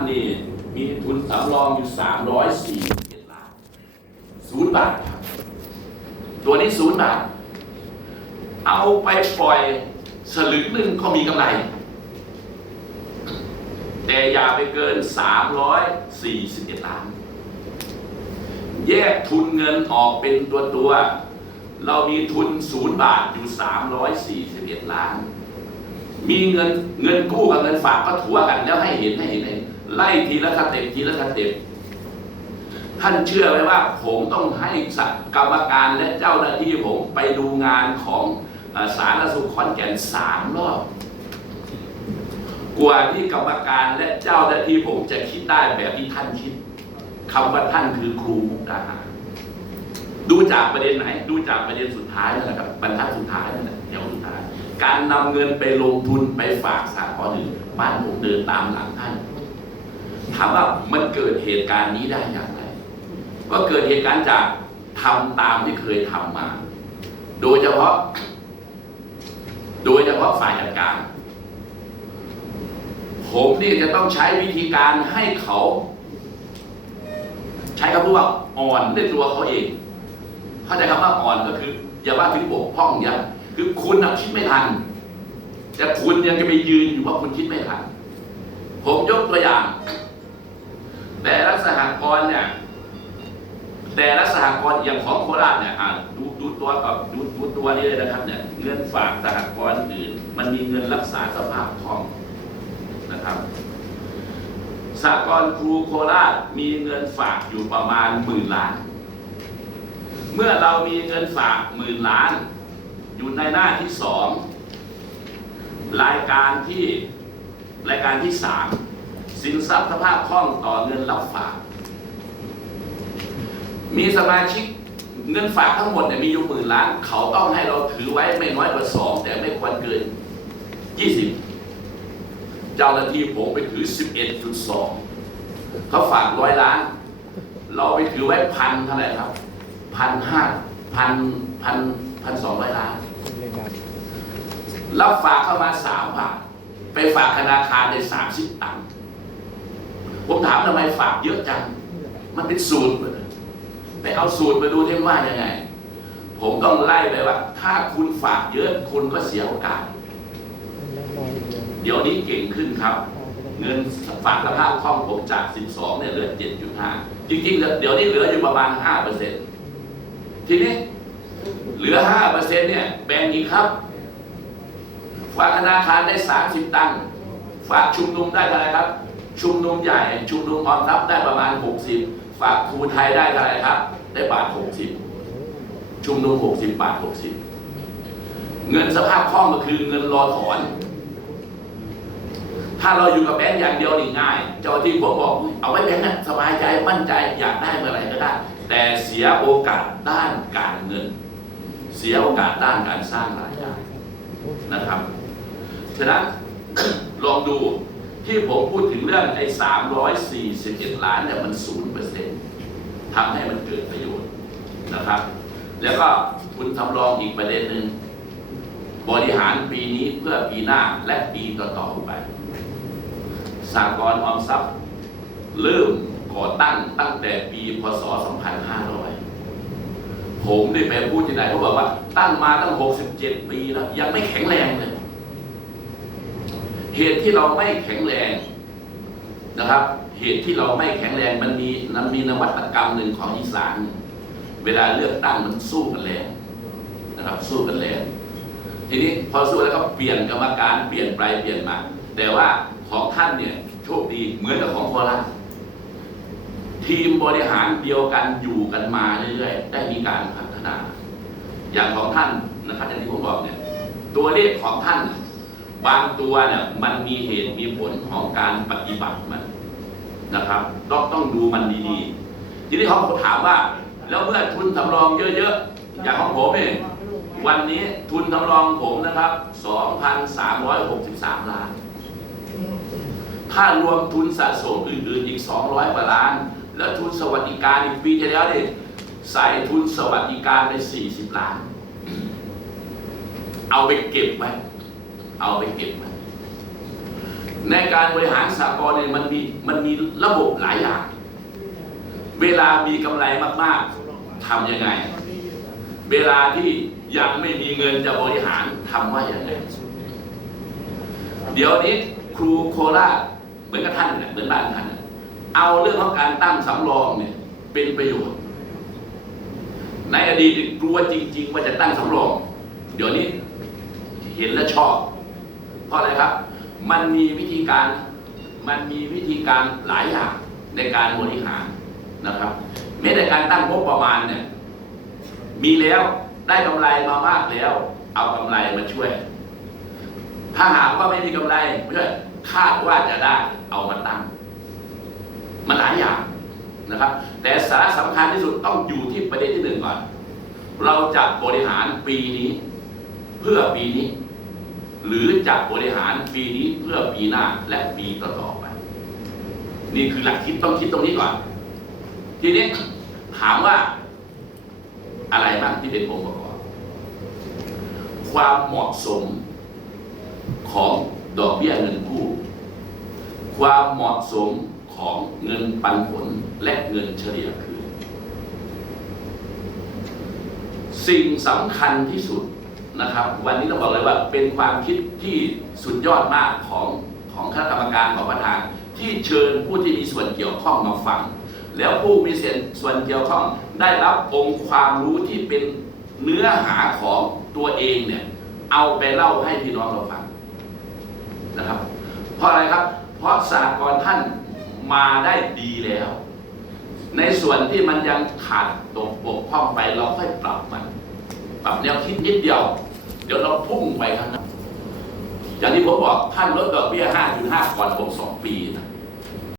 นนี้มีทุนสำรองอยู่ 341ล้านศูนย์บาทครับ ตัวนี้ศูนย์บาท เอาไปปล่อยสลึงหนึ่งก็มีกำไร แต่อย่าไปเกิน 341 ล้าน แยกทุนเงินออกเป็นตัวตัวๆเรามีทุนศูนย์บาทอยู่ 341 ล้าน มีเงินเงินกู้กับเงินฝากก็ถัวกันแล้วให้เห็นให้เห็นให้เห็น ไล่ทีละสเต็ปทีละสเต็ปท่านเชื่อไหมว่าผมต้องให้สักกรรมการและเจ้าหน้าที่ผมไปดูงานของสารสุขขอนแก่นสามรอบกว่าที่กรรมการและเจ้าหน้าที่ผมจะคิดได้แบบที่ท่านคิดคำว่าท่านคือครูมุกดาหารดูจากประเด็นไหน ดูจากประเด็นสุดท้ายนั่นแหละครับบรรทัดสุดท้ายนั่นแหละแถวสุดท้าย การนำเงินไปลงทุนไปฝากสหกรณ์อื่นบ้านผมเดินตามหลังท่าน ถามว่ามันเกิดเหตุการณ์นี้ได้อย่างไร ก็เกิดเหตุการณ์จากทำตามที่เคยทำมา โดยเฉพาะ โดยเฉพาะฝ่ายจัดการ ผมนี่จะต้องใช้วิธีการให้เขา ใช้คำพูดว่าอ่อนด้วยตัวเขาเอง เข้าใจคำว่าอ่อนก็คือ อย่าว่าถึงบกพร่องอย่าคือคุณน่ะคิดไม่ทัน แต่คุณยังจะไปยืนอยู่ว่าคุณคิดไม่ทัน ผมยกตัวอย่าง แต่ละสหกรณ์เนี่ยแต่ละสหกรณ์อย่างของโคราชเนี่ยอ่าดูดูตัวกับดูดูตัวนี้เลยนะครับเนี่ยเงินฝากสหกรณ์อื่น มันมีเงินรักษาสภาพคล่องนะครับสหกรณ์ครูโคราชมีเงินฝากอยู่ประมาณหมื่นล้าน เมื่อเรามีเงินฝากหมื่นล้าน อยู่ในหน้าที่สองรายการที่รายการที่สาม สินทรัพย์สภาพคล่องต่อเงินรับฝาก มีสมาชิกเงินฝากทั้งหมดเนี่ยมีอยู่หมื่นล้าน เขาต้องให้เราถือไว้ไม่น้อยกว่าสองแต่ไม่ควรเกินยี่สิบเจ้าหน้าที่ผมไปถือสิบเอ็ดจุดสองเขาฝากร้อยล้าน เราไปถือไว้พันเท่าไหร่ครับพันห้าพันพันพันสองร้อยล้านรับฝากเข้ามาสามบาท ไปฝากธนาคารในสามสิบตังค์ ผมถามทำไมฝากเยอะจัง มันเป็นสูตรเลไปเอาสูตรมาดูที่ว่ายังไง ผมต้องไล่ไปว่า ถ้าคุณฝากเยอะคุณก็เสียโอกาส เดี๋ยวนี้เก่งขึ้นครับ เงินฝากสภาพคล่องผมจาก 12 เนี่ยเหลือ 7.5 จริงๆ เดี๋ยวนี้เหลืออยู่ประมาณ 5%ทีนี้เหลือ 5%เนี่ยแบ่งอีกครับ ฝากธนาคารได้ 30 ตังค์ฝากชุมนุมได้เท่าไหร่ครับ ชุมนุมใหญ่ ชุมนุมออมทรัพย์ได้ประมาณ 60 ฝากครูไทยได้เท่าไหร่ครับ ได้บาท 60 ชุมนุม 60 บาท 60 เงินสภาพคล่องก็คือเงินรอถอน ถ้าเราอยู่กับแบงก์อย่างเดียวนี่ง่าย เจ้าที่ผมบอกเอาไว้แบงก์นะสบายใจมั่นใจอยากได้เมื่อไหร่ก็ได้ แต่เสียโอกาสด้านการเงิน เสียโอกาสด้านการสร้างรายได้นะครับ ฉะนั้นลองดู ที่ผมพูดถึงเรื่องไอ้สามร้อยสี่สิบเอ็ดล้านเนี่ยมันศูนย์เปอร์เซ็นต์ทำให้มันเกิดประโยชน์นะครับ แล้วก็ทุนสำรองอีกประเด็นหนึ่งบริหารปีนี้เพื่อปีหน้าและปีต่อๆไปสากลออมทรัพย์ เริ่มก่อตั้งตั้งแต่ปีพศ 2500 ผมนี่ไปพูดที่ไหนเขาบอกว่าตั้งมาตั้ง 67 ปีแล้ว ยังไม่แข็งแรงเลย เหตุที่เราไม่แข็งแรงนะครับ เหตุที่เราไม่แข็งแรงมันมีมันมีนวัตกรรมหนึ่งของอีสาน เวลาเลือกตั้งมันสู้กันแรงนะครับสู้กันแรงทีนี้พอสู้แล้วก็เปลี่ยนกรรมการเปลี่ยนไปเปลี่ยนมา แต่ว่าของท่านเนี่ยโชคดีเหมือนกับของโคราชทีมบริหารเดียวกันอยู่กันมาเรื่อยๆได้มีการพัฒนา อย่างของท่านนะครับอย่างที่ผมบอกเนี่ยตัวเลขของท่าน บางตัวเนี่ยมันมีเหตุมีผลของการปฏิบัติมันนะครับ ต้องต้องดูมันดีๆ ทีนี้เขาถามว่า แล้วเมื่อทุนสำรองเยอะๆ อย่างของผมเองวันนี้ทุนสำรองผมนะครับ 2,363 ล้าน ถ้ารวมทุนสะสมอื่นๆอีก 200กว่าล้าน แล้วทุนสวัสดิการอีกปีที่แล้วเนี่ยใส่ทุนสวัสดิการไป 40 ล้าน เอาไปเก็บไว้ เอาไปเก็บในการบริหารสากลเนี่ยมันมีมันมีระบบหลายอย่าง เวลามีกำไรมากๆทำยังไง เวลาที่ยังไม่มีเงินจะบริหารทำว่าอย่างไง เดี๋ยวนี้ครูโคราชเหมือนกับท่านเนี่ยเหมือนบ้านท่านเอาเรื่องของการตั้งสำรองเนี่ยเป็นประโยชน์ ในอดีตกลัวจริง ๆ ว่าจะตั้งสำรอง เดี๋ยวนี้เห็นและชอบ ราะอะไรครับ มันมีวิธีการมันมีวิธีการหลายอย่างในการบริหารนะครับแม้แต่การตั้งงบประมาณเนี่ยมีแล้วได้กำไรมามากแล้ว เอากำไรมาช่วย ถ้าหากว่าไม่มีกำไรเพื่อคาดว่าจะได้เอามาตั้ง มันหลายอย่างนะครับ แต่สาระสำคัญที่สุดต้องอยู่ที่ประเด็นที่หนึ่งก่อน เราจะบริหารปีนี้ เพื่อปีนี้ หรือจะบริหารปีนี้เพื่อปีหน้าและปีต่อๆไป นี่คือหลักคิดต้องคิดตรงนี้ก่อน ทีนี้ถามว่าอะไรบ้างที่เป็นองค์ประกอบความเหมาะสมของดอกเบี้ยเงินกู้ความเหมาะสมของเงินปันผลและเงินเฉลี่ยคืน สิ่งสำคัญที่สุด นะครับ วันนี้ต้องบอกเลยว่าเป็นความคิดที่สุดยอดมากของของคณะกรรมการของประธาน ที่เชิญผู้ที่มีส่วนเกี่ยวข้องมาฟัง แล้วผู้มีส่วนเกี่ยวข้องได้รับองค์ความรู้ที่เป็นเนื้อหาของตัวเองเนี่ยเอาไปเล่าให้พี่น้องเราฟังนะครับ เพราะอะไรครับ เพราะสากลท่านมาได้ดีแล้ว ในส่วนที่มันยังขาดตกบกพร่องไปเราค่อยปรับมัน ปรับแนวคิดนิดเดียว เดี๋ยวเราพุ่งไปข้างหน้าอย่างที่ผมบอกท่านลดดอกเบี้ย 5.5 ก่อนผม2ปีนะ